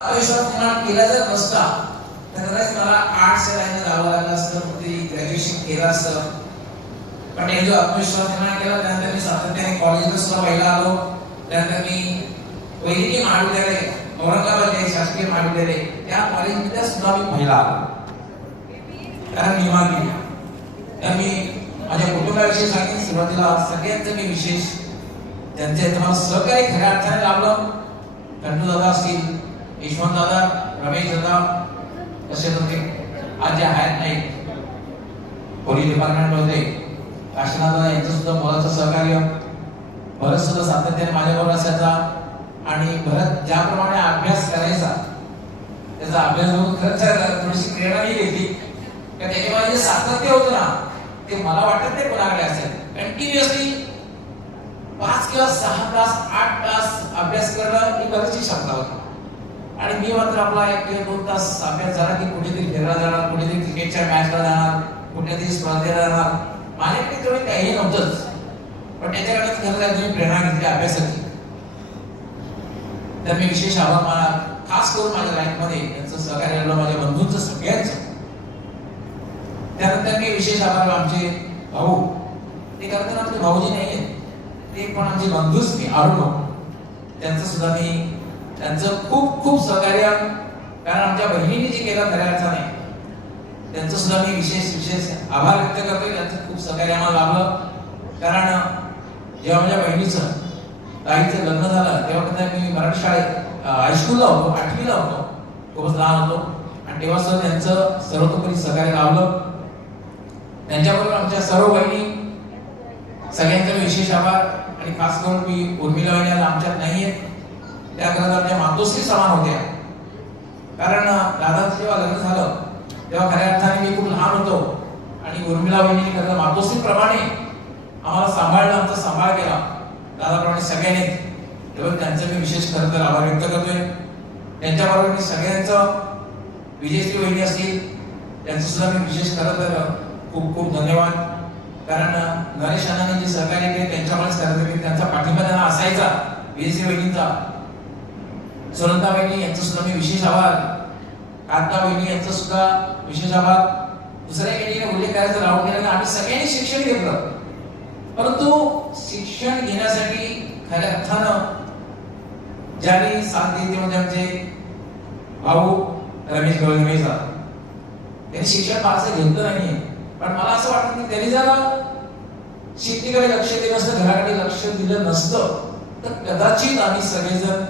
आयुष्यात निर्माण केला जर नसता तर कदाचित मला आर्ट्स लाईनला जावं लागलं असतं कुठेतरी ग्रॅज्युएशन केलं असतं. पण एक जो आत्मविश्वास निर्माण केला त्यानंतर मी सातत्याने कॉलेजला सुद्धा पहिला आलो. त्यानंतर मी वैद्यकीय महाविद्यालय औरंगाबाद जे शासकीय महाविद्यालय त्या कॉलेजमध्ये सुद्धा मी पहिला आलो. कारण मी मागणी तर मी माझ्या कुटुंबाविषयी सांगेन सुरुवातीला सगळ्यांचं मी विशेष त्यांचे तुम्हाला सहकार्य खऱ्या अर्थाने लाभलं. कंटू दादा असतील दादा रमेश दादा कसे होते? आज जे आहेत नाही पोलीस डिपार्टमेंट होते काशीनाथ दादा यांचं सुद्धा मोलाचं सहकार्य भरत सुद्धा सातत्याने माझ्याबरोबर असायचा आणि भरत ज्याप्रमाणे अभ्यास करायचा त्याचा अभ्यास बघून खरंच थोडीशी प्रेरणाही घेतली. का त्याच्यामध्ये जे सातत्य होतं ना ते मला वाटत नाही कोणाकडे असेल. कंटिन्युअसली पाच किंवा सहा तास आठ तास अभ्यास करणं ही बरीचशी क्षमता होती. आणि मी मात्र आपला एक किंवा दोन तास अभ्यास झाला की कुठेतरी फिरायला जाणार कुठेतरी क्रिकेटच्या मॅचला जाणार कुठेतरी स्पर्धेला जाणार. माझ्याकडे तेवढे काही नव्हतंच. पण त्याच्याकडे खरं तर तुम्ही प्रेरणा घेतली अभ्यासाची. तर मी विशेष आभार मला खास करून माझ्या लाईफमध्ये त्यांचं सहकार्य लाभलं माझ्या बंधूंचं सगळ्यांचं. त्यानंतर मी विशेष आभार आमचे भाऊ. ते करताना आपले आमचे भाऊजी नाही आहेत ते पण आमचे बंधूच मी अरुण त्यांचं सुद्धा मी त्यांचं खूप खूप सहकार्य कारण आमच्या बहिणीने जे केलं खऱ्या अर्थाने. त्यांचं सुद्धा मी विशेष विशेष आभार व्यक्त करतो त्यांचं खूप सहकार्य आम्हाला लाभलं. कारण जेव्हा माझ्या बहिणीचं ताईचं लग्न झालं तेव्हा कधी मी मराठी शाळेत हायस्कूलला होतो आठवीला होतो. खूपच लहान होतो. आणि तेव्हा सर त्यांचं सर्वतोपरी सहकार्य लाभलं. त्यांच्याबरोबर आमच्या सर्व बहिणी सगळ्यांचा विशेष आभार. आणि खास करून मी उर्मिला वहिनी आमच्यात नाही आहेत त्या खरं मातोश्री समान होत्या. कारण दादाचं जेव्हा लग्न झालं तेव्हा खऱ्या अर्थाने मी खूप लहान होतो. आणि उर्मिला वहिनी खरं मातोश्रीप्रमाणे आम्हाला सांभाळलं आमचा सांभाळ केला. दादाप्रमाणे सगळ्यांनी. तेव्हा त्यांचं मी विशेष खरं तर आभार व्यक्त करतोय. त्यांच्याबरोबर मी सगळ्यांचं विजयश्री वहिनी असतील त्यांचं सुद्धा मी विशेष खरं तर खूप खूप धन्यवाद. कारण नरेश अण्णांनी जे सहकार्य केले त्यांच्यामुळेच खरं तर त्यांचा पाठिंबा त्यांना असायचा विजयश्री वहिनींचा. सुनंदा वहिनी यांचं सुद्धा मी विशेष आभार. कांता वहिनी यांचं सुद्धा विशेष आभार. दुसऱ्या एकीने उल्लेख करायचा राहून गेला आम्ही सगळ्यांनी शिक्षण घेतलं. परंतु शिक्षण घेण्यासाठी खऱ्या अर्थानं ज्यांनी साथ दिली ते म्हणजे आमचे भाऊ रमेश गवळमेचा त्यांनी शिक्षण फारसं घेतलं नाही पण मला असं वाटतं की त्यांनी जर शेतीकडे लक्ष दिलं असतं घराकडे लक्ष दिलं नसतं तर कदाचित आम्ही सगळेजण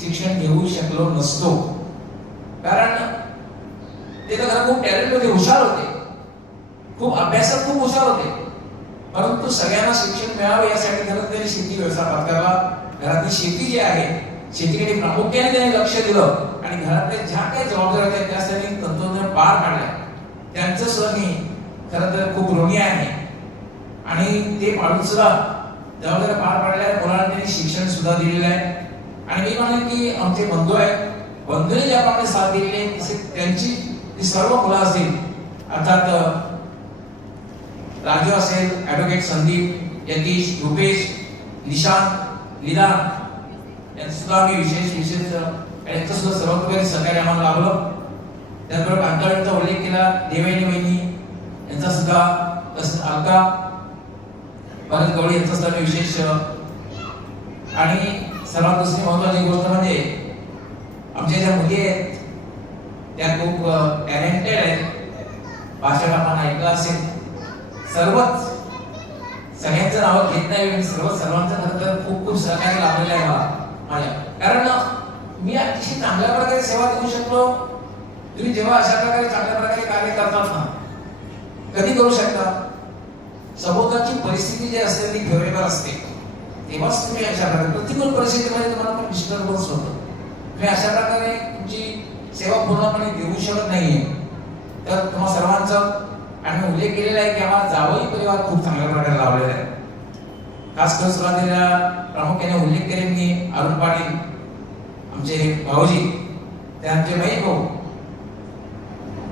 शिक्षण घेऊ शकलो नसतो. कारण ते तर खरं खूप टॅलेंट हुशार होते. खूप अभ्यासात खूप हुशार होते. परंतु सगळ्यांना शिक्षण मिळावं यासाठी खरं त्यांनी शेती व्यवसाय पत्करला घरातली शेती जी आहे शेतीकडे प्रामुख्याने त्यांनी लक्ष दिलं आणि घरातल्या ज्या काही जबाबदाऱ्या होत्या त्यासाठी तंत्रज्ञान पार पाडल्या त्यांचं सण हे खरं तर खूप ऋणी आहे. आणि ते पाडून सुद्धा जबाबदाऱ्या पार पाडल्या. मुलांना त्यांनी शिक्षण सुद्धा दिलेलं आहे. आणि मी म्हणेन की आमचे बंधू आहेत बंधूने ज्याप्रमाणे साथ दिलेली आहे तसे त्यांची ती सर्व मुलं असतील अर्थात राजू असेल ऍडव्होकेट संदीप यतीश रुपेश निशांत लीला यांचं सुद्धा आम्ही विशेष विशेष यांचं सुद्धा सर्वतोपरी सहकार्य आम्हाला लाभलं. त्याचबरोबर कांताळींचा उल्लेख केला देवयानी वहिनी यांचा सुद्धा तसंच अलका भरत गवळी यांचा सुद्धा विशेष आणि सर्वात दुसरी महत्वाची गोष्ट म्हणजे आमच्या ज्या मुली आहेत. त्या खूप टॅलेंटेड आहेत. भाषण प्रमाण ऐकलं असेल. सर्वच सगळ्यांचं नाव घेत नाही सर्व सर्वांचं खरं तर खूप खूप सहकार्य लाभलेलं आहे मला. माझ्या. कारण मी अतिशय चांगल्या प्रकारे सेवा देऊ शकतो तुम्ही जेव्हा अशा प्रकारे चांगल्या प्रकारे कार्य करतात ना कधी करू शकता? सभोवतालची परिस्थिती जी असते ती फेवरेबल असते. तेव्हाच तुम्ही अशा प्रकारे प्रतिकूल परिस्थितीमध्ये तुम्हाला पण डिस्टर्बन्स होतं तुम्ही अशा प्रकारे तुमची सेवा पूर्णपणे देऊ शकत नाहीये. तर तुम्हा सर्वांचं आणि मी उल्लेख केलेला आहे की आम्हाला जावई परिवार खूप चांगल्या प्रकारे लावलेला आहे. खास करून सुरुवातीला प्रामुख्याने उल्लेख केले मी अरुण पाटील आमचे भाऊजी ते आमचे महेश भाऊ.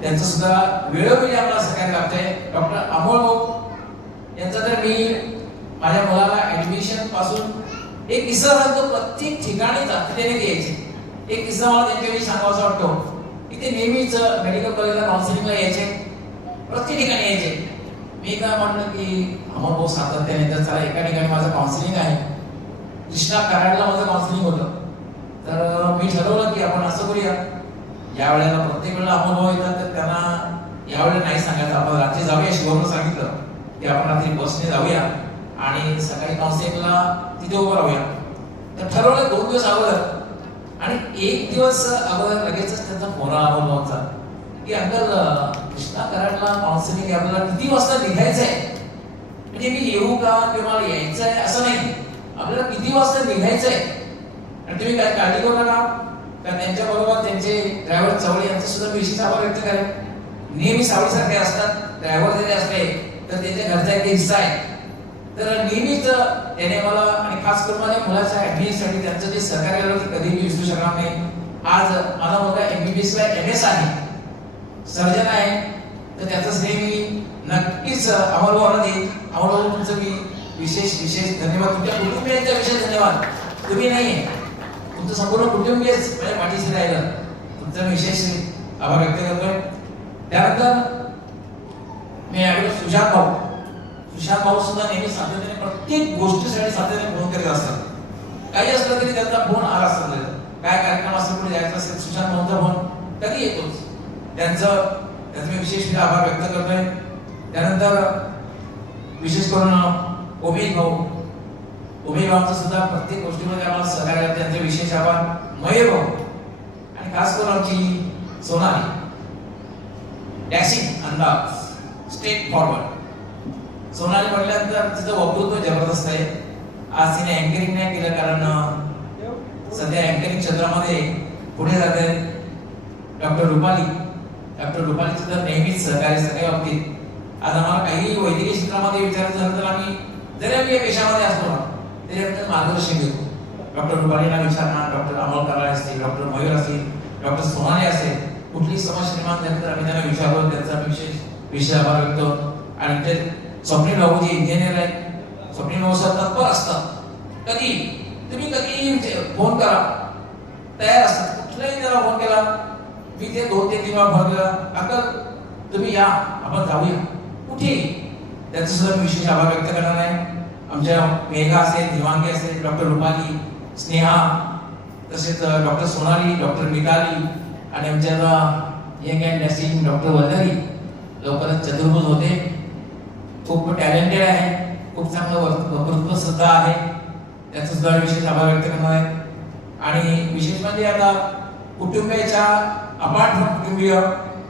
त्यांचं सुद्धा वेळोवेळी आम्हाला सहकार्य लाभतंय डॉक्टर अमोल भाऊ यांचं तर मी माझ्या मुलाला ऍडमिशनपासून एक विसर प्रत्येक ठिकाणी तातडीने घ्यायचे. एक किस्सा मला त्यांच्याविषयी सांगावासा वाटतो? की ते नेहमीच मेडिकल कॉलेजला काउन्सिलिंगला यायचे. प्रत्येक ठिकाणी यायचे. मी काय म्हणलं की आम्हा भाऊ सातत्याने तर चला एका ठिकाणी माझं काउन्सिलिंग आहे. कृष्णा कराडला माझं काउन्सिलिंग होतं. तर मी ठरवलं की आपण असं करूया. या वेळेला प्रत्येक वेळेला अमोल भाऊ येतात तर त्यांना यावेळेला नाही सांगायचं. आपण रात्री जाऊया शिवमला सांगितलं की आपण रात्री बसने जाऊया. आणि सकाळी काउन्सिलिंगला तिथे उभं राहूया. तर ठरवलं दोन दिवस अगोदर. आणि एक दिवस अगोदर लगेचच त्यांचा फोन आला अमोल भाऊचा की अंकल कृष्णा कराडला काउन्सिलिंग आपल्याला किती वाजता निघायचंय? म्हणजे मी येऊ का किंवा मला यायचं आहे असं नाही. आपल्याला किती वाजता निघायचंय? आणि तुम्ही काय काळजी करू नका. कारण त्यांच्या बरोबर त्यांचे ड्रायव्हर चवळे यांचा सुद्धा विशेष आभार व्यक्त करेल नेहमी सावळीसारखे असतात. ड्रायव्हर जरी असले तर त्यांच्या घरचा एक हिस्सा आहे. तर नेहमीच त्याने मला आणि खास करून माझ्या मुलाच्या ऍडमिशनसाठी त्यांचं जे सहकार्य केलं ते कधीही विसरू शकणार नाही. आज माझा मुलगा एमबीबीएस ला एम एस आहे. सर्जन आहे. तर त्याचं स्नेह मी नक्कीच अमोलभावाला देईन. अमोलभाऊ तुमचं मी विशेष विशेष धन्यवाद. तुमच्या कुटुंबियांचा विशेष धन्यवाद. तुम्ही नाही तुमचं संपूर्ण कुटुंबीयच माझ्या पाठीशी राहिलं. तुमचा विशेष आभार व्यक्त करतोय. त्यानंतर मी यावेळी सुजात भाऊ. तुषार भाऊ सुद्धा नेहमी सातत्याने प्रत्येक गोष्टीसाठी सातत्याने फोन करीत असतात. काही असलं तरी त्यांचा फोन आला असतात काय कार्यक्रम असेल कुठे जायचं असेल सुशांत भाऊंचा फोन कधी येतोच. त्यांचं त्याचा मी विशेष आभार व्यक्त करतोय. त्यानंतर विशेष करून उमेश भाऊ. उमेश भाऊंचा सुद्धा प्रत्येक गोष्टीमध्ये आम्हाला सहकार्य करते त्यांचे विशेष आभार. मयूर भाऊ. आणि खास करून आमची सोनाली. डॅशिंग अंदाज. स्टेट फॉरवर्ड सोनाली म्हटल्यानंतर तिचं वक्तृत्व जबरदस्त आहे. आज तिने अँकरिंग नाही केलं कारण सध्या अँकरिंग क्षेत्रामध्ये पुढे जात आहे. डॉक्टर रुपाली डॉक्टर रुपालीचं तर नेहमीच सहकार्य सगळ्या बाबतीत. आज आम्हाला काही वैद्यकीय क्षेत्रामध्ये विचारायचं झालं तर आम्ही जरी आम्ही या पेशामध्ये असतो ना तरी आम्ही मार्गदर्शन घेतो डॉक्टर रुपालीला विचारणार डॉक्टर अमोल कराळे असतील डॉक्टर मयूर असतील डॉक्टर सोनाली असेल कुठली समस्या निर्माण झाली तर आम्ही त्यांना विचारतो त्यांचा विशेष विषय आभार व्यक्त आणि ते स्वप्नील भाऊ जे इंजिनियर आहेत स्वप्नील भाऊ सर तत्पर असतात. कधी? तुम्ही कधी म्हणजे फोन करा. तयार असतात. कुठलाही त्याला फोन केला. मी ते दोन तीन दिवस फोन केला. अंकल तुम्ही या. आपण जाऊया. कुठे? त्याचा सुद्धा मी विशेष आभार व्यक्त करणार आहे. आमच्या मेघा असेल दिवांगी असेल डॉक्टर रुपाली स्नेहा तसेच डॉक्टर सोनाली डॉक्टर मिताली आणि आमच्या young and nursing doctor Vallari. लवकरच चतुर्भुज होते. खूप टॅलेंटेड आहे खूप चांगलं वक्तृत्व सुद्धा आहे. त्याचं सुद्धा विशेष आभार व्यक्त करणार आहे. आणि विशेष म्हणजे आता कुटुंबियाच्या अपार्ट फ्रॉम कुटुंबीय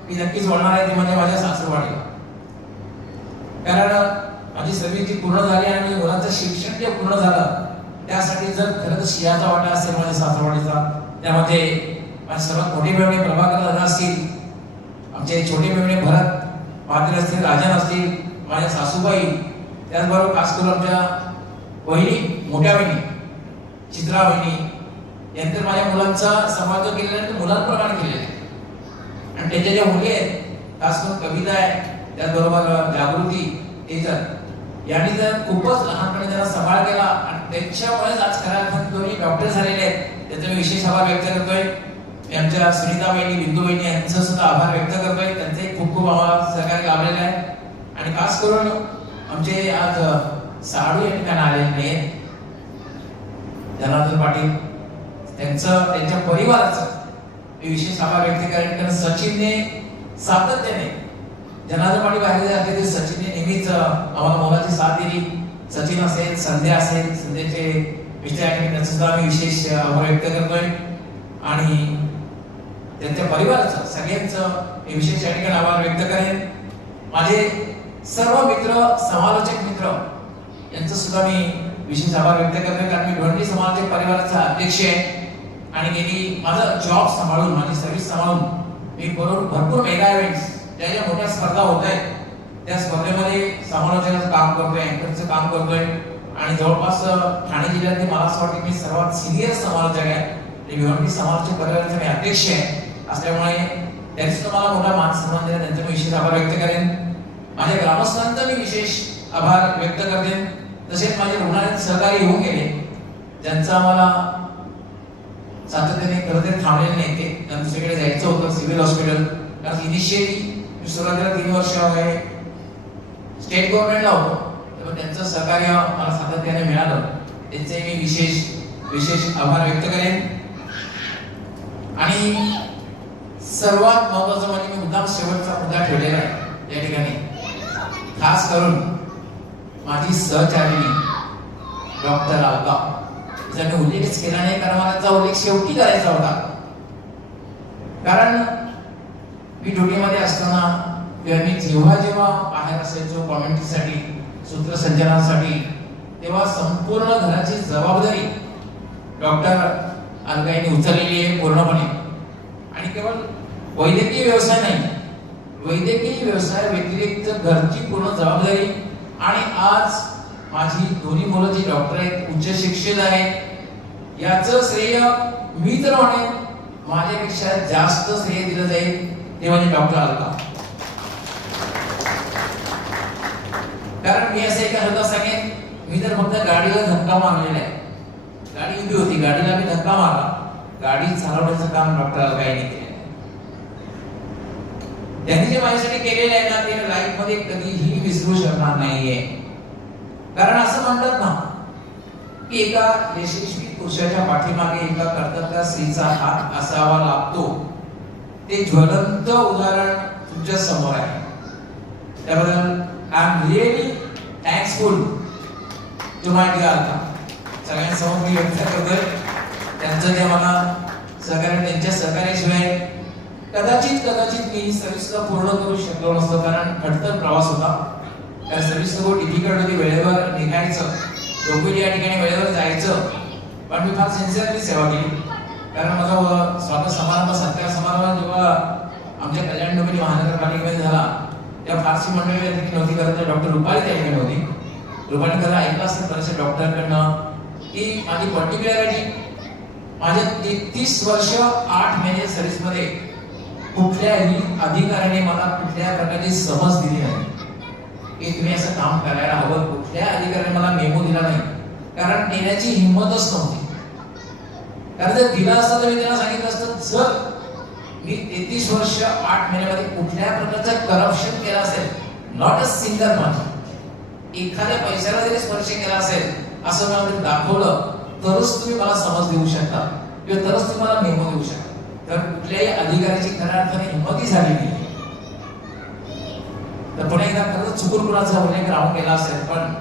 मी नक्कीच बोलणार आहे ते म्हणजे माझ्या सासरवाडीला कारण माझी सर्विस जी पूर्ण झाली आणि मुलाचं शिक्षण जे पूर्ण झालं त्यासाठी जर खरं तर शियाचा वाटा असेल माझ्या सासरवाडीचा त्यामध्ये माझे सर्वात मोठे बहिणी प्रभाकर असतील आमचे छोटे बहिणी भरत पाटील असतील राजन असतील माझ्या सासूबाई त्याचबरोबर खास करून आमच्या वहिनी मोठ्या बहिणी चित्रा बहिणी यांतर माझ्या मुलांचा समाज केलेला आहे मुलांप्रमाणे केलेला आहे. आणि त्यांच्या ज्या मुली आहेत खास करून कविता आहे त्याचबरोबर जागृती तेजन यांनी जर खूपच लहानपणी त्यांना सांभाळ केला आणि त्यांच्यामुळेच आज खऱ्या अर्थात दोन्ही डॉक्टर झालेले आहेत. त्याचा मी विशेष आभार व्यक्त करतोय. आमच्या सुनीता बहिणी बिंदू बहिणी यांचा सुद्धा आभार व्यक्त करतोय. त्यांचे खूप खूप आभार. सहकार्य लाभलेले आहे. आणि खास करून आमचे आज साडू या ठिकाणी आलेले नाहीत जनार्दन पाटील. त्यांचं त्यांच्या परिवाराचं मी विशेष आभार व्यक्त करेन. कारण सचिनने सातत्याने जनार्दन पाटील बाहेर असले तरी सचिनने नेहमीच आम्हाला मोलाची साथ दिली. सचिन असेल संध्या असेल संध्याचे विषय आहे त्यांचं सुद्धा मी विशेष आभार व्यक्त करतोय. आणि त्यांच्या परिवाराचं सगळ्यांचं मी विशेष या ठिकाणी आभार व्यक्त करेन. माझे सर्व मित्र समालोचक मित्र यांचं सुद्धा मी विशेष आभार व्यक्त करतोय कारण मी ढोंडी समालोचक परिवाराचा अध्यक्ष आहे आणि गेली माझा जॉब सांभाळून माझी सर्व्हिस सांभाळून मी बरोबर भरपूर मेगा इव्हेंट्स ज्या ज्या मोठ्या स्पर्धा होत आहेत त्या स्पर्धेमध्ये समालोचनाचं काम करतोय अँकरचं काम करतोय. आणि जवळपास ठाणे जिल्ह्यातील मला असं वाटतं मी सर्वात सिनियर समालोचक आहे. आणि भिवंडी समालोचक परिवाराचा मी अध्यक्ष आहे. असल्यामुळे त्यांनी सुद्धा मला मोठा मान सन्मान दिला त्यांचा मी विशेष आभार व्यक्त करेन. माझ्या ग्रामस्थांचा मी विशेष आभार व्यक्त करते. तसेच माझे रुग्णालयात सहकारी होऊन गेले. ज्यांचा आम्हाला सातत्याने खरं तर थांबलेले नाही ते. त्यांना दुसरीकडे जायचं होतं सिव्हिल हॉस्पिटल. कारण इनिशियली मी सुरुवातीला तीन वर्ष आहे. स्टेट गव्हर्नमेंटला होतो. तेव्हा त्यांचं सहकार्य मला सातत्याने मिळालं. त्यांचे मी विशेष विशेष आभार व्यक्त करेन. आणि सर्वात महत्वाचं म्हणजे मी मुद्दाम शेवटचा मुद्दा ठेवलेला आहे. या ठिकाणी खास करून माझी सहचारिणी डॉक्टर अलका तिचा मी उल्लेखच केला नाही कारण मला त्याचा उल्लेख शेवटी करायचा होता. कारण मी ड्युटीमध्ये असताना किंवा मी जेव्हा जेव्हा बाहेर असायचो कॉमेंट्रीसाठी सूत्रसंचालनासाठी तेव्हा संपूर्ण घराची जबाबदारी डॉक्टर अलकाईने उचललेली आहे पूर्णपणे. आणि केवळ वैद्यकीय व्यवसाय नाही वैद्यकीय व्यवसाय व्यतिरिक्त घरची पूर्ण जबाबदारी आणि आज माझी दोन्ही मुलं जी डॉक्टर आहेत उच्च शिक्षित आहेत याचं श्रेय मी तर म्हणेन माझ्यापेक्षा जास्त श्रेय दिलं जाईल ते म्हणजे डॉक्टर अलका कारण मी असं एका शब्दात सांगेन मी तर फक्त गाडीला धक्का मारलेला आहे. गाडी उभी होती गाडीला मी धक्का मारला. गाडी चालवण्याचं काम डॉक्टर अलकाईने केलं. त्यांनी जे माझ्यासाठी केलेलं आहे ना ते लाईफमध्ये कधीही विसरू शकणार नाहीये. कारण असं म्हणतात ना की एका यशस्वी पुरुषाच्या पाठीमागे एका कर्तव्य स्त्रीचा हात असावा लागतो. ते ज्वलंत उदाहरण तुमच्यासमोर आहे. त्याबद्दल I am really thanksful to my dear सगळ्यांसमोर मी व्यक्त करतोय. त्यांचं ते मला सहकार्य त्यांच्या सहकार्याशिवाय कदाचित कदाचित मी सर्व्हिसला पूर्ण करू शकलो नसतो कारण खडतर प्रवास होता. त्या सर्व्हिस खूप डिफिकल्ट होती वेळेवर निघायचं. डोंबिवली या ठिकाणी वेळेवर जायचं. पण मी फार सिन्सिअरली सेवा केली. कारण माझा स्वागत समारंभ सत्कार समारंभ जेव्हा आमच्या कल्याण डोंबिवली महानगरपालिकेमध्ये झाला त्या फारशी मंडळी या ठिकाणी नव्हती कारण डॉक्टर रुपाली त्या ठिकाणी होती रुपालीकडे ऐकलं असतं बरेचशा डॉक्टरकडनं की माझी पर्टिक्युलॅरिटी माझ्या तीस वर्ष आठ महिने सर्व्हिसमध्ये कुठल्याही अधिकाऱ्याने मला कुठल्या प्रकारची समज दिली नाही. की तुम्ही असं काम करायला हवं कुठल्या अधिकाऱ्याने मला मेमो दिला नाही. कारण देण्याची हिंमतच नव्हती. कारण जर दिला असता तर मी त्यांना सांगितलं असतं जर मी तेहतीस वर्ष आठ महिन्यामध्ये कुठल्या प्रकारचं करप्शन केलं असेल नॉट अ सिंगल मनी एखाद्या पैशाला जरी स्पर्श केला असेल असं मला दाखवलं तरच तुम्ही मला समज देऊ शकता किंवा तरच तुम्हाला मेमो देऊ शकता. तर कुठल्याही अधिकाऱ्याची खऱ्या अर्थाने हिंमती झाली नाही. तर पुन्हा एकदा खरंच चुकून कुणाचा उल्लेख राहून गेला असेल पण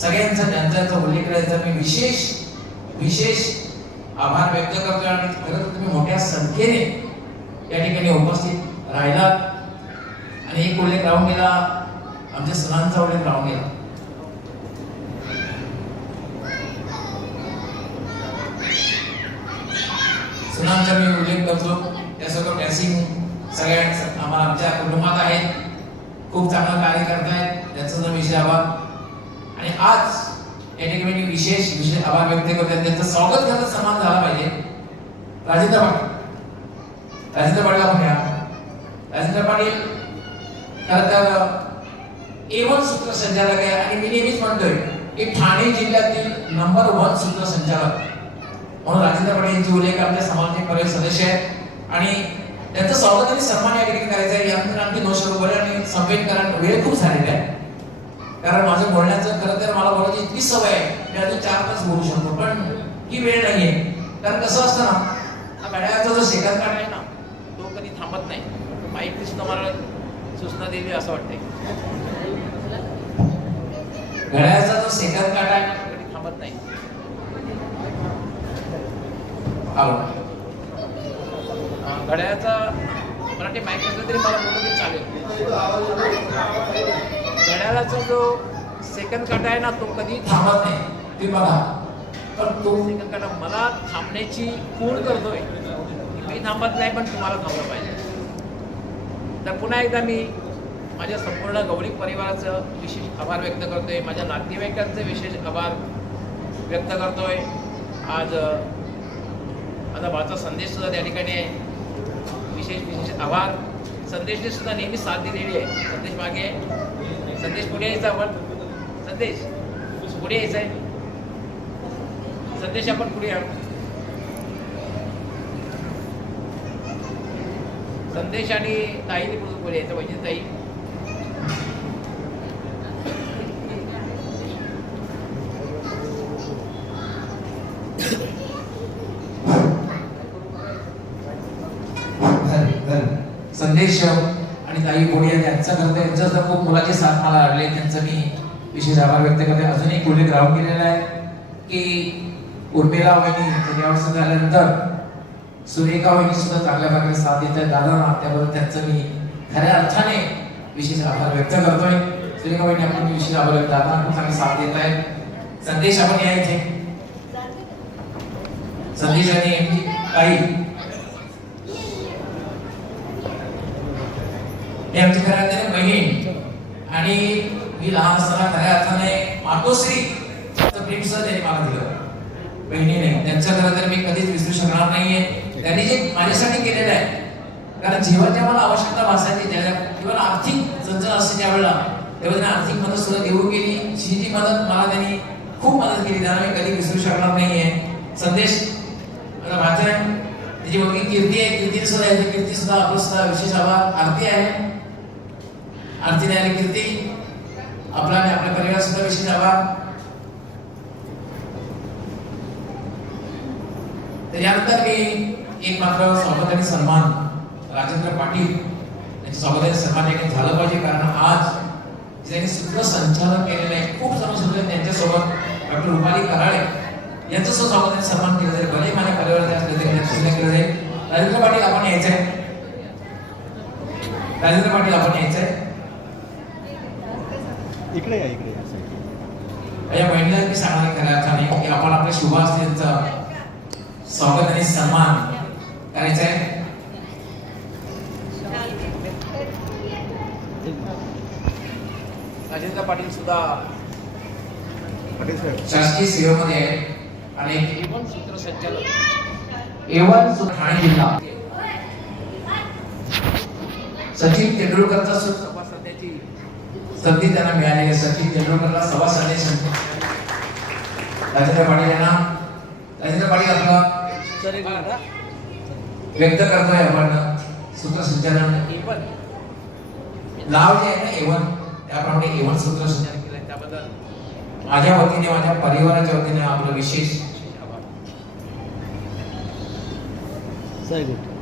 सगळ्यांचा ज्यांचा उल्लेख करायचा मी विशेष विशेष आभार व्यक्त करतोय आणि खरं तर तुम्ही मोठ्या संख्येने या ठिकाणी उपस्थित राहिलात. आणि एक उल्लेख राहून गेला आमच्या सणांचा उल्लेख राहून गेला. सुनांचा मी उल्लेख करतो. त्यासोबत ड्रेसिंग सगळ्या आम्हाला आमच्या कुटुंबात आहेत. खूप चांगलं कार्य करतायत त्यांचा जो विषय आभार. आणि आज या ठिकाणी मी विशेष विशेष आभार व्यक्त करतो. त्यांचं स्वागत करण्याचा सन्मान झाला पाहिजे. राजेंद्र पाटील. राजेंद्र पाटील आपण घ्या. राजेंद्र पाटील खरं तर एवन वन सूत्रसंचालक आहे. आणि मी नेहमीच म्हणतोय की ठाणे जिल्ह्यातील नंबर वन सूत्रसंचालक. म्हणून राजेंद्र पाटील यांचे उल्लेख आमच्या समाजाचे पर्याय सदस्य आहेत. आणि त्यांचं स्वागत आणि सन्मान या ठिकाणी करायचं आहे. यानंतर आणखी दोन शब्द आणि संपेन कारण वेळ खूप झालेला आहे. कारण माझं बोलण्याचं खरं तर मला बोलायची इतकी सवय आहे मी अजून चार तास बोलू शकतो. पण ही वेळ नाहीये कारण कसं असतं ना मॅडमचा घड्याळाचा जो सेकंद काढ आहे ना तो कधी थांबत नाही. माईकने सुद्धा मला सूचना दिली असं वाटतंय. घड्याळाचा जो सेकंद काढ आहे ना तो कधी थांबत नाही आलो घड्याळाचा मराठी माईक असलं तरी मला बोललं तरी चालेल. घड्याळाचा जो सेकंद काटा आहे ना तो कधी थांबत नाही. ते पण तो सेकंद काटा मला थांबण्याची खूण करतोय. मी थांबत नाही पण तुम्हाला थांबलं पाहिजे. तर पुन्हा एकदा मी माझ्या संपूर्ण गवळी परिवाराचं विशेष आभार व्यक्त करतोय. माझ्या नातेवाईकांचे विशेष आभार व्यक्त करतोय. आज माझा संदेश सुद्धा त्या ठिकाणी आहे. विशेष विशेष आभार. संदेशने सुद्धा नेहमी साथ दिलेली आहे. संदेश मागे संदेश पुढे यायचा आपण. संदेश पुढे यायचा आहे. संदेश आपण पुढे आणू. संदेश आणि ताईने पुढे यायचं. पाहिजे ताई. संदेश आणि ताई कोणी यांचा करता यांचा खूप मुलाची साथ मला लागले त्यांचं मी विशेष आभार व्यक्त करते. अजून एक उल्लेख राहून गेलेला आहे की उर्मिला वहिनी त्याच्यावर सुद्धा आल्यानंतर सुरेखा वहिनी सुद्धा चांगल्या प्रकारे साथ देत आहेत. दादा त्याबद्दल त्यांचं मी खऱ्या अर्थाने विशेष आभार व्यक्त करतोय. सुरेखा वहिनी आपण विशेष आभार व्यक्त दादा खूप चांगले साथ देत आहेत. संदेश आपण यायचे संदेश आणि काही हे आमची खऱ्या अर्थाने बहीण आणि मी लहान असताना खऱ्या अर्थाने मातोश्री प्रेम त्यांनी मला दिलं. बहिणीने त्यांचं खरं तर मी कधीच विसरू शकणार नाहीये. त्यांनी जे माझ्यासाठी केलेलं आहे कारण जेव्हा जेव्हा मला आवश्यकता भासायची त्याला किंवा आर्थिक चंचल असते त्यावेळेला तेव्हा त्यांनी आर्थिक मदत सुद्धा देऊ केली. जी जी मदत मला त्यांनी खूप मदत केली. त्यांना मी कधी विसरू शकणार नाहीये. संदेश आता माझ्या त्याची मुलगी कीर्ती आहे. कीर्ती सुद्धा कीर्ती सुद्धा आपण सुद्धा विशेष आभार. आरती आहे. आरती द्यायला कीर्ती आपला आणि आपल्या परिवार सुद्धा विषय आभार त्याच्यानंतर मी एक मात्र स्वागत आणि सन्मान राजेंद्र पाटील यांचे स्वागत आणि सन्मान याने झालं पाहिजे. कारण आज ज्यांनी सूत्रसंचालन केलेलं आहे खूप जण सुद्धा त्यांच्यासोबत. डॉक्टर रुपाली कराळे यांचं सुद्धा स्वागत आणि सन्मान केलं जाईल भले माझ्या परिवाराच्या असले तरी त्यांचं केलं जाईल राजेंद्र पाटील आपण यायचंय. राजेंद्र पाटील आपण यायचंय. इकडे या इकडे या साईडला. या मी सांगणार खऱ्या अर्थाने की आपण आपल्या यांचं स्वागत आणि सन्मान. करायचा आहे? राजेंद्र पाटील सुद्धा. शासकीय सेवेमध्ये आहे आणि सूत्रसंचालक एवन ठाणे जिल्हा. सचिन तेंडुलकरचा संधी त्यांना मिळालेली आहे सचिन तेंडुलकरला सभासद संधी राजेंद्र पाटील यांना राजेंद्र पाटील आपला व्यक्त करतोय आपण. सूत्रसंचालन नाव जे आहे ना एवन त्याप्रमाणे एवन सूत्रसंचालन केलं त्याबद्दल माझ्या वतीने माझ्या परिवाराच्या वतीने आपलं विशेष आभार साहेब